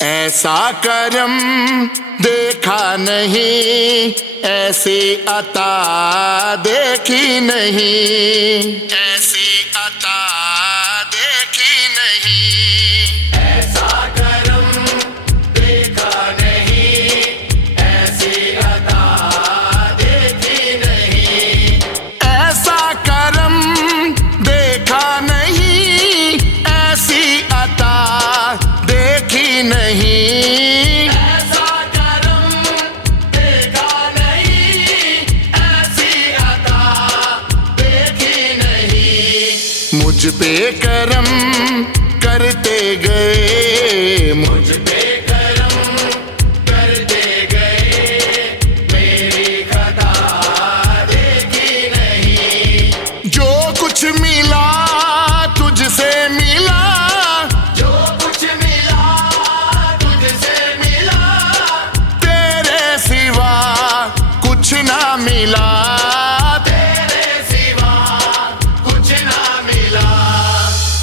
ऐसा करम देखा नहीं, ऐसी अता देखी नहीं, ऐसी अता देखी नहीं। ऐसा करम देखा नहीं, ऐसी अता देखी नहीं। ऐसा करम देखा नहीं, ऐसी अता देखी नहीं। ऐसा करम देखा नहीं, ऐसी अता देखी नहीं। मुझ पे करम करते गए, मुझ पे करम करते गए, मेरी खता देखी नहीं। जो कुछ मिला तुझसे मिला, जो कुछ मिला तुझसे मिला, तेरे सिवा कुछ ना मिला। तेरे सिवा कुछ ना मिला।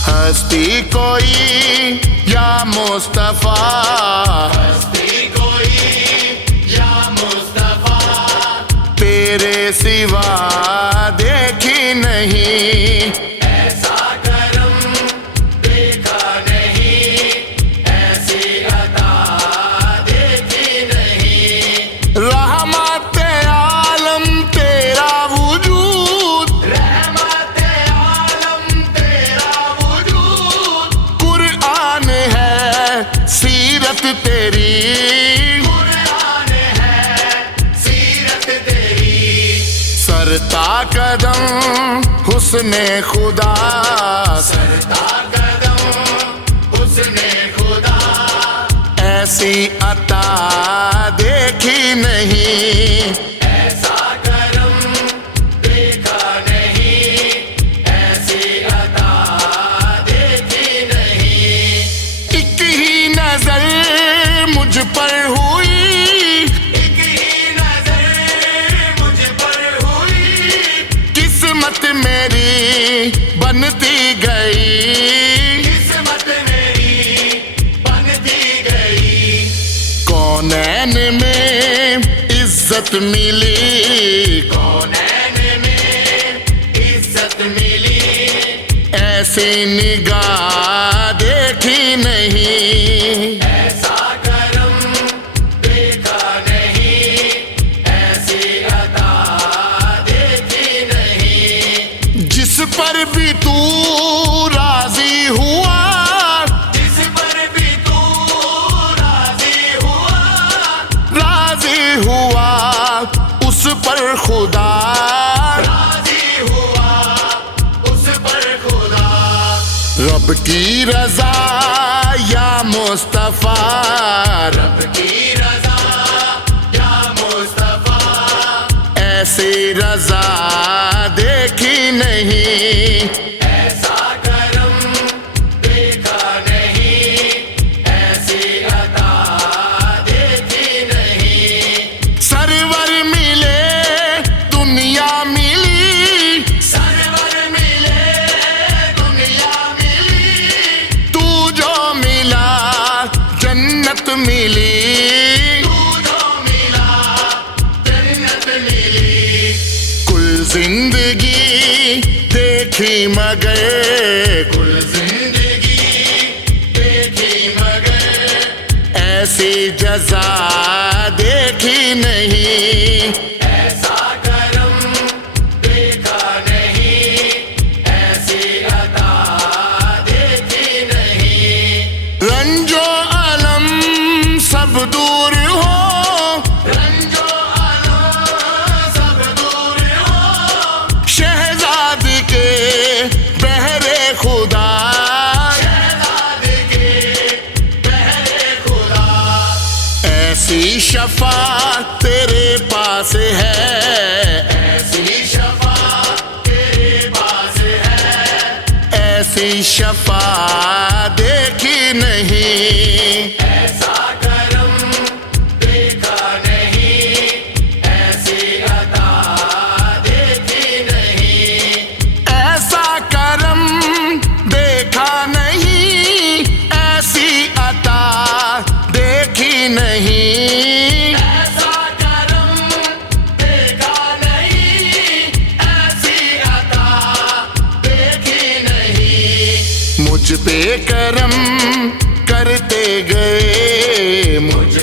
हस्ती कोई या मुस्तफा, हस्ती कोई या मुस्तफा, तेरे सिवा देखी नहीं। ऐसा करम देखा नहीं, ऐसी अता देखी नहीं। रहमत आलम तेरा वजूद, रहमत आलम तेरा वजूद, कुरान है सीरत तेरी। कुरान है सीरत तेरी। सरता कदम हुस्ने खुदा, सरता कदम हुस्ने खुदा, ऐसी अता देखी नहीं। ऐसा करम देखा नहीं, ऐसी अता देखी नहीं। एक ही नजर मुझ पर हुई, एक ही नजर मुझ पर हुई, किस्मत मेरी बनती गई। किस्मत मेरी बनती गई। कौनैन में इज्जत मिली, कौनैन में इज्जत मिली, ऐसी निगाह देखी नहीं। ऐसा करम देखा नहीं, ऐसी अता देखी नहीं। जिस पर भी तू राजी हुआ, जिस पर भी तू राजी हुआ, राजी हुआ उस पर खुदा। राजी हुआ उस पर खुदा। रब की रजा या मुस्तफा, रब की रजा या मुस्तफा, ऐसी रजा देखी नहीं। ऐसा करम देखा नहीं, ऐसी अता देखी नहीं। सरवर मिले दुनिया मिली, सरवर मिले दुनिया मिली, तू जो मिला जन्नत मिली। तू जो मिला जन्नत मिली। कुल जिंदगी देखी मगर, कुल जिंदगी देखी मगर, ऐसी जजा देखी नहीं। ऐसा करम देखा नहीं, ऐसी अता देखी नहीं। रंजो अलम सब दूर हो, रंजो आलम सब दूर हो, शहजाद के बहरे खुदा। शहजाद के बहरे खुदा। ऐसी शफा तेरे पास है, ऐसी शफा तेरे पास है, ऐसी शफा देखी नहीं। ऐसा करम देखा नहीं, ऐसी अता देखी नहीं। ऐसा करम देखा नहीं, ऐसी अता पे करम करते गए, मुझ